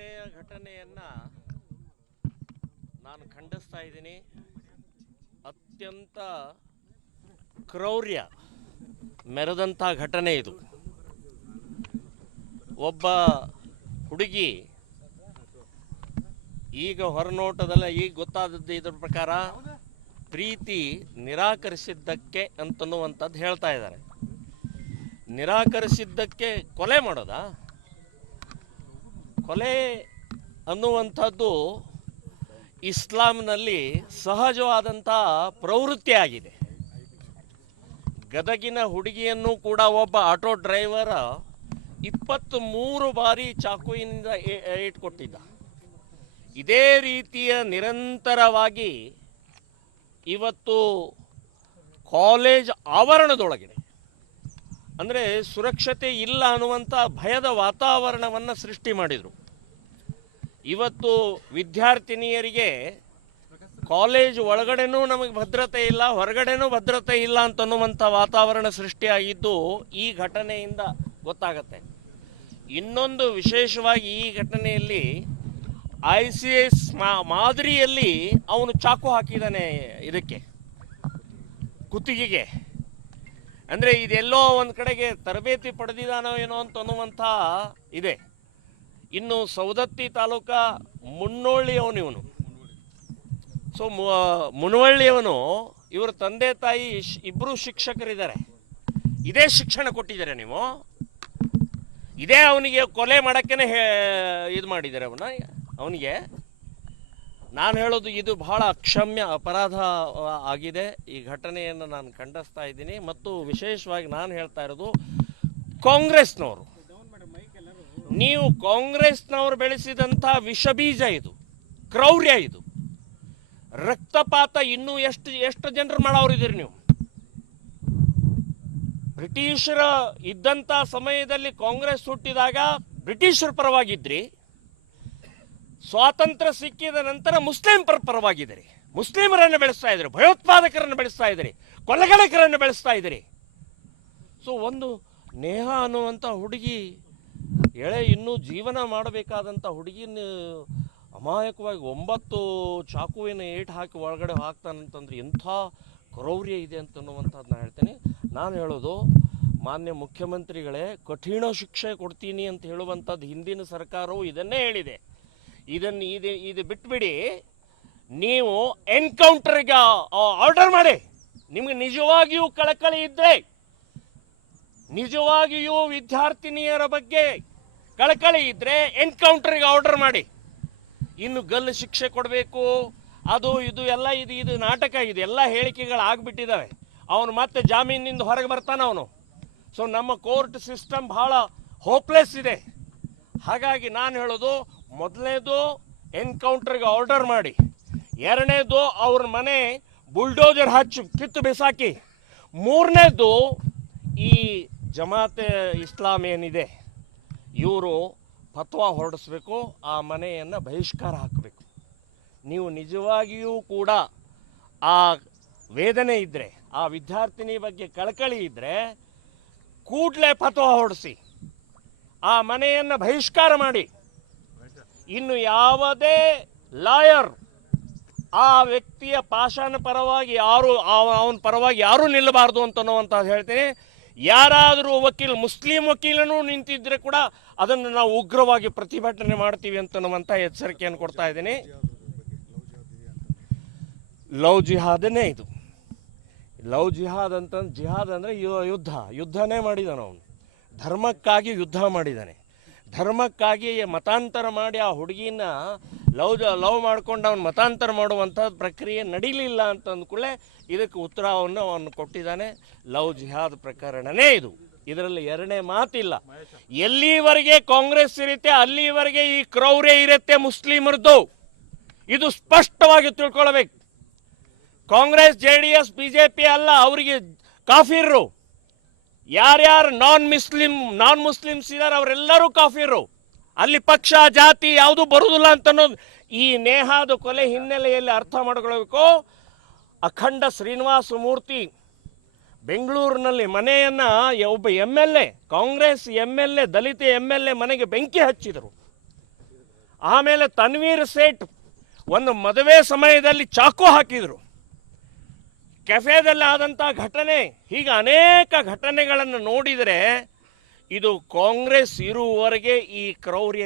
ನಿನ್ನೆಯ ಘಟನೆಯನ್ನ ನಾನು ಖಂಡಿಸ್ತಾ ಇದ್ದೀನಿ. ಅತ್ಯಂತ ಕ್ರೌರ್ಯ ಮೆರೆದಂಥ ಘಟನೆ ಇದು. ಒಬ್ಬ ಹುಡುಗಿ ಈಗ ಹೊರನೋಟದಲ್ಲ ಈಗ ಗೊತ್ತಾದದ್ದು ಇದ್ರ ಪ್ರಕಾರ ಪ್ರೀತಿ ನಿರಾಕರಿಸಿದ್ದಕ್ಕೆ ಅಂತನ್ನುವಂಥದ್ದು ಹೇಳ್ತಾ ಇದ್ದಾರೆ. ನಿರಾಕರಿಸಿದ್ದಕ್ಕೆ ಕೊಲೆ ಮಾಡೋದಾ? ಕೊಲೆ ಅನ್ನುವಂಥದ್ದು ಇಸ್ಲಾಂನಲ್ಲಿ ಸಹಜವಾದಂಥ ಪ್ರವೃತ್ತಿ ಆಗಿದೆ. ಗದಗಿನ ಹುಡುಗಿಯನ್ನು ಕೂಡ ಒಬ್ಬ ಆಟೋ ಡ್ರೈವರ ಇಪ್ಪತ್ತ್ ಮೂರು ಬಾರಿ ಚಾಕುವಿನಿಂದ ಇಟ್ಕೊಟ್ಟಿದ್ದ. ಇದೇ ರೀತಿಯ ನಿರಂತರವಾಗಿ ಇವತ್ತು ಕಾಲೇಜ್ ಆವರಣದೊಳಗಿದೆ. ಅಂದರೆ ಸುರಕ್ಷತೆ ಇಲ್ಲ ಅನ್ನುವಂಥ ಭಯದ ವಾತಾವರಣವನ್ನು ಸೃಷ್ಟಿ ಮಾಡಿದರು. ಇವತ್ತು ವಿದ್ಯಾರ್ಥಿನಿಯರಿಗೆ ಕಾಲೇಜ್ ಒಳಗಡೆನೂ ನಮಗೆ ಭದ್ರತೆ ಇಲ್ಲ, ಹೊರಗಡೆನೂ ಭದ್ರತೆ ಇಲ್ಲ ಅಂತನ್ನುವಂಥ ವಾತಾವರಣ ಸೃಷ್ಟಿಯಾಗಿದ್ದು ಈ ಘಟನೆಯಿಂದ ಗೊತ್ತಾಗತ್ತೆ. ಇನ್ನೊಂದು ವಿಶೇಷವಾಗಿ ಈ ಘಟನೆಯಲ್ಲಿ ಐ ಸಿ ಎಸ್ ಮಾದರಿಯಲ್ಲಿ ಅವನು ಚಾಕು ಹಾಕಿದ್ದಾನೆ ಇದಕ್ಕೆ, ಕುತ್ತಿಗೆಗೆ. ಅಂದರೆ ಇದೆಲ್ಲೋ ಒಂದು ಕಡೆಗೆ ತರಬೇತಿ ಪಡೆದಿದ್ದಾನೋ ಏನೋ ಅಂತ ಅನ್ನುವಂಥ ಇದೆ. ಇನ್ನು ಸೌದತ್ತಿ ತಾಲೂಕ ಮುನ್ನೋಳ್ಳಿಯವನಿವನು ಸೊ ಮುನವಳ್ಳಿಯವನು ಇವರ ತಂದೆ ತಾಯಿ ಇಬ್ಬರು ಶಿಕ್ಷಕರಿದ್ದಾರೆ. ಇದೇ ಶಿಕ್ಷಣ ಕೊಟ್ಟಿದ್ದಾರೆ ನೀವು. ಇದೇ ಅವನಿಗೆ ಕೊಲೆ ಮಾಡೋಕ್ಕೇನೆ ಹೇ, ಇದು ಮಾಡಿದ್ದಾರೆ ಅವನ. ಅವನಿಗೆ ನಾನು ಹೇಳೋದು ಇದು ಬಹಳ ಅಕ್ಷಮ್ಯ ಅಪರಾಧ ಆಗಿದೆ. ಈ ಘಟನೆಯನ್ನು ನಾನು ಖಂಡಿಸ್ತಾ ಇದ್ದೀನಿ. ಮತ್ತು ವಿಶೇಷವಾಗಿ ನಾನು ಹೇಳ್ತಾ ಇರೋದು ಕಾಂಗ್ರೆಸ್ನವರು. ನೀವು ಕಾಂಗ್ರೆಸ್ನವರು ಬೆಳೆಸಿದಂಥ ವಿಷಬೀಜ ಇದು, ಕ್ರೌರ್ಯ ಇದು. ರಕ್ತಪಾತ ಇನ್ನೂ ಎಷ್ಟು ಎಷ್ಟು ಜನರು ಮಾಡೋರಿದ್ದೀರಿ ನೀವು? ಬ್ರಿಟಿಷರ ಇದ್ದಂಥ ಸಮಯದಲ್ಲಿ ಕಾಂಗ್ರೆಸ್ ಹುಟ್ಟಿದಾಗ ಬ್ರಿಟಿಷರ ಪರವಾಗಿದ್ರಿ, ಸ್ವಾತಂತ್ರ್ಯ ಸಿಕ್ಕಿದ ನಂತರ ಮುಸ್ಲಿಂ ಪರ ಪರವಾಗಿದ್ದೀರಿ ಮುಸ್ಲಿಮರನ್ನು ಬೆಳೆಸ್ತಾ ಇದ್ರಿ, ಭಯೋತ್ಪಾದಕರನ್ನು ಬೆಳೆಸ್ತಾ ಇದ್ರಿ ಕೊಲೆಗಡಕರನ್ನು ಬೆಳೆಸ್ತಾ ಇದ್ರಿ. ಸೊ ಒಂದು ನೇಹ ಅನ್ನುವಂಥ ಹುಡುಗಿ ಎಳೆ ಇನ್ನೂ ಜೀವನ ಮಾಡಬೇಕಾದಂಥ ಹುಡುಗಿನ ಅಮಾಯಕವಾಗಿ ಒಂಬತ್ತು ಚಾಕುವಿನ ಏಟು ಹಾಕಿ ಒಳಗಡೆ ಹಾಕ್ತಾನಂತಂದ್ರೆ ಎಂಥ ಕ್ರೌರ್ಯ ಇದೆ ಅಂತನ್ನುವಂಥದ್ದು ನಾನು ಹೇಳ್ತೇನೆ. ನಾನು ಹೇಳೋದು, ಮಾನ್ಯ ಮುಖ್ಯಮಂತ್ರಿಗಳೇ, ಕಠಿಣ ಶಿಕ್ಷೆ ಕೊಡ್ತೀನಿ ಅಂತ ಹೇಳುವಂಥದ್ದು ಹಿಂದಿನ ಸರ್ಕಾರವು ಇದನ್ನೇ ಹೇಳಿದೆ. ಇದನ್ನು ಇದು ಇದು ಬಿಟ್ಬಿಡಿ. ನೀವು ಎನ್ಕೌಂಟರ್ಗೆ ಆರ್ಡರ್ ಮಾಡಿ. ನಿಮಗೆ ನಿಜವಾಗಿಯೂ ಕಳಕಳಿ ಇದ್ದರೆ ನಿಜವಾಗಿಯೂ ವಿದ್ಯಾರ್ಥಿನಿಯರ ಬಗ್ಗೆ ಕಳಕಳಿ ಇದ್ರೆ ಎನ್ಕೌಂಟರ್ಗೆ ಆರ್ಡರ್ ಮಾಡಿ. ಇನ್ನು ಗಲ್ಲು ಶಿಕ್ಷೆ ಕೊಡಬೇಕು, ಅದು ಇದು ಎಲ್ಲ ಇದು ಇದು ನಾಟಕ ಇದು ಎಲ್ಲ ಹೇಳಿಕೆಗಳು ಆಗ್ಬಿಟ್ಟಿದ್ದಾವೆ ಅವನು ಮತ್ತೆ ಜಾಮೀನಿಂದ ಹೊರಗೆ ಬರ್ತಾನೆ ಅವನು. ಸೊ ನಮ್ಮ ಕೋರ್ಟ್ ಸಿಸ್ಟಮ್ ಬಹಳ ಹೋಪ್ಲೆಸ್ ಇದೆ. ಹಾಗಾಗಿ ನಾನು ಹೇಳೋದು ಮೊದಲನೇದು ಎನ್ಕೌಂಟರ್ಗೆ ಆರ್ಡರ್ ಮಾಡಿ. ಎರಡನೇದು ಅವ್ರ ಮನೆ ಬುಲ್ಡೋಜರ್ ಹಚ್ಚಿ ಕಿತ್ತು ಬಿಸಾಕಿ. ಮೂರನೇದು ಈ ಜಮಾತೆ ಇಸ್ಲಾಂ ಏನಿದೆ, ಇವರು ಫತ್ವಾ ಹೊರಡಿಸ್ಬೇಕು, ಆ ಮನೆಯನ್ನು ಬಹಿಷ್ಕಾರ ಹಾಕಬೇಕು. ನೀವು ನಿಜವಾಗಿಯೂ ಕೂಡ ಆ ವೇದನೆ ಇದ್ದರೆ ಆ ವಿದ್ಯಾರ್ಥಿನಿ ಬಗ್ಗೆ ಕಳಕಳಿ ಇದ್ದರೆ ಕೂಡಲೇ ಫತ್ವಾ ಹೊರಡಿಸಿ, ಆ ಮನೆಯನ್ನು ಬಹಿಷ್ಕಾರ ಮಾಡಿ. ಇನ್ನು ಯಾವುದೇ ಲಾಯರ್ ಆ ವ್ಯಕ್ತಿಯ ಪಾಷಾನ ಪರವಾಗಿ ಯಾರು ಅವನ ಪರವಾಗಿ ಯಾರೂ ನಿಲ್ಲಬಾರ್ದು ಅಂತನ್ನುವಂಥದ್ದು ಹೇಳ್ತೀನಿ. ಯಾರಾದರೂ ವಕೀಲ, ಮುಸ್ಲಿಂ ವಕೀಲನೂ ನಿಂತಿದ್ರೆ ಕೂಡ ಅದನ್ನು ನಾವು ಉಗ್ರವಾಗಿ ಪ್ರತಿಭಟನೆ ಮಾಡ್ತೀವಿ ಅಂತನ್ನುವಂಥ ಎಚ್ಚರಿಕೆಯನ್ನು ಕೊಡ್ತಾ ಇದ್ದೀನಿ. ಲವ್ ಜಿಹಾದನೇ ಇದು. ಲವ್ ಜಿಹಾದ್ ಅಂತ, ಜಿಹಾದ್ ಅಂದರೆ ಯುದ್ಧ, ಯುದ್ಧನೇ ಮಾಡಿದಾನೆ ಅವನು. ಧರ್ಮಕ್ಕಾಗಿ ಯುದ್ಧ ಮಾಡಿದ್ದಾನೆ ಧರ್ಮಕ್ಕಾಗಿ ಮತಾಂತರ ಮಾಡಿ ಆ ಹುಡುಗಿನ ಲವ್ ಲವ್ ಮಾಡ್ಕೊಂಡು ಅವನು ಮತಾಂತರ ಮಾಡುವಂಥ ಪ್ರಕ್ರಿಯೆ ನಡೀಲಿಲ್ಲ ಅಂತ ಅಂದ್ಕೂಡಲೇ ಇದಕ್ಕೆ ಉತ್ತರವನ್ನು ಅವನು ಕೊಟ್ಟಿದ್ದಾನೆ. ಲವ್ ಜಿಹಾದ್ ಪ್ರಕರಣನೇ ಇದು. ಇದರಲ್ಲಿ ಎರಡನೇ ಮಾತಿಲ್ಲ. ಎಲ್ಲಿವರೆಗೆ ಕಾಂಗ್ರೆಸ್ ಇರುತ್ತೆ, ಅಲ್ಲಿವರೆಗೆ ಈ ಕ್ರೌರ್ಯ ಇರುತ್ತೆ ಮುಸ್ಲಿಮರದ್ದು. ಇದು ಸ್ಪಷ್ಟವಾಗಿ ತಿಳ್ಕೊಳ್ಬೇಕು. Congress, J D S, B J P ಅಲ್ಲ, ಅವರಿಗೆ ಕಾಫಿರ್ರು. ಯಾರ್ಯಾರು ನಾನ್ ಮುಸ್ಲಿಂ ನಾನ್ ಮುಸ್ಲಿಮ್ಸ್ ಇದ್ದಾರೆ ಅವರೆಲ್ಲರೂ ಕಾಫಿರು ಅಲ್ಲಿ ಪಕ್ಷ, ಜಾತಿ ಯಾವುದು ಬರುವುದಿಲ್ಲ ಅಂತ ಅನ್ನೋದು ಈ ನೇಹಾದ ಕೊಲೆ ಹಿನ್ನೆಲೆಯಲ್ಲಿ ಅರ್ಥ ಮಾಡ್ಕೊಳ್ಬೇಕು ಅಖಂಡ ಶ್ರೀನಿವಾಸ ಮೂರ್ತಿ ಬೆಂಗಳೂರಿನಲ್ಲಿ ಮನೆಯನ್ನ ಒಬ್ಬ M L A, Congress M L A, Dalit M L A ಮನೆಗೆ ಬೆಂಕಿ ಹಚ್ಚಿದರು. ಆಮೇಲೆ ತನ್ವೀರ್ ಸೇಠ್ ಒಂದು ಮದುವೆ ಸಮಯದಲ್ಲಿ ಚಾಕು ಹಾಕಿದರು. ಕೆಫೆದಲ್ಲಿ ಆದಂಥ ಘಟನೆ, ಹೀಗೆ ಅನೇಕ ಘಟನೆಗಳನ್ನು ನೋಡಿದರೆ ಇದು ಕಾಂಗ್ರೆಸ್ ಇರುವವರೆಗೆ ಈ ಕ್ರೌರ್ಯ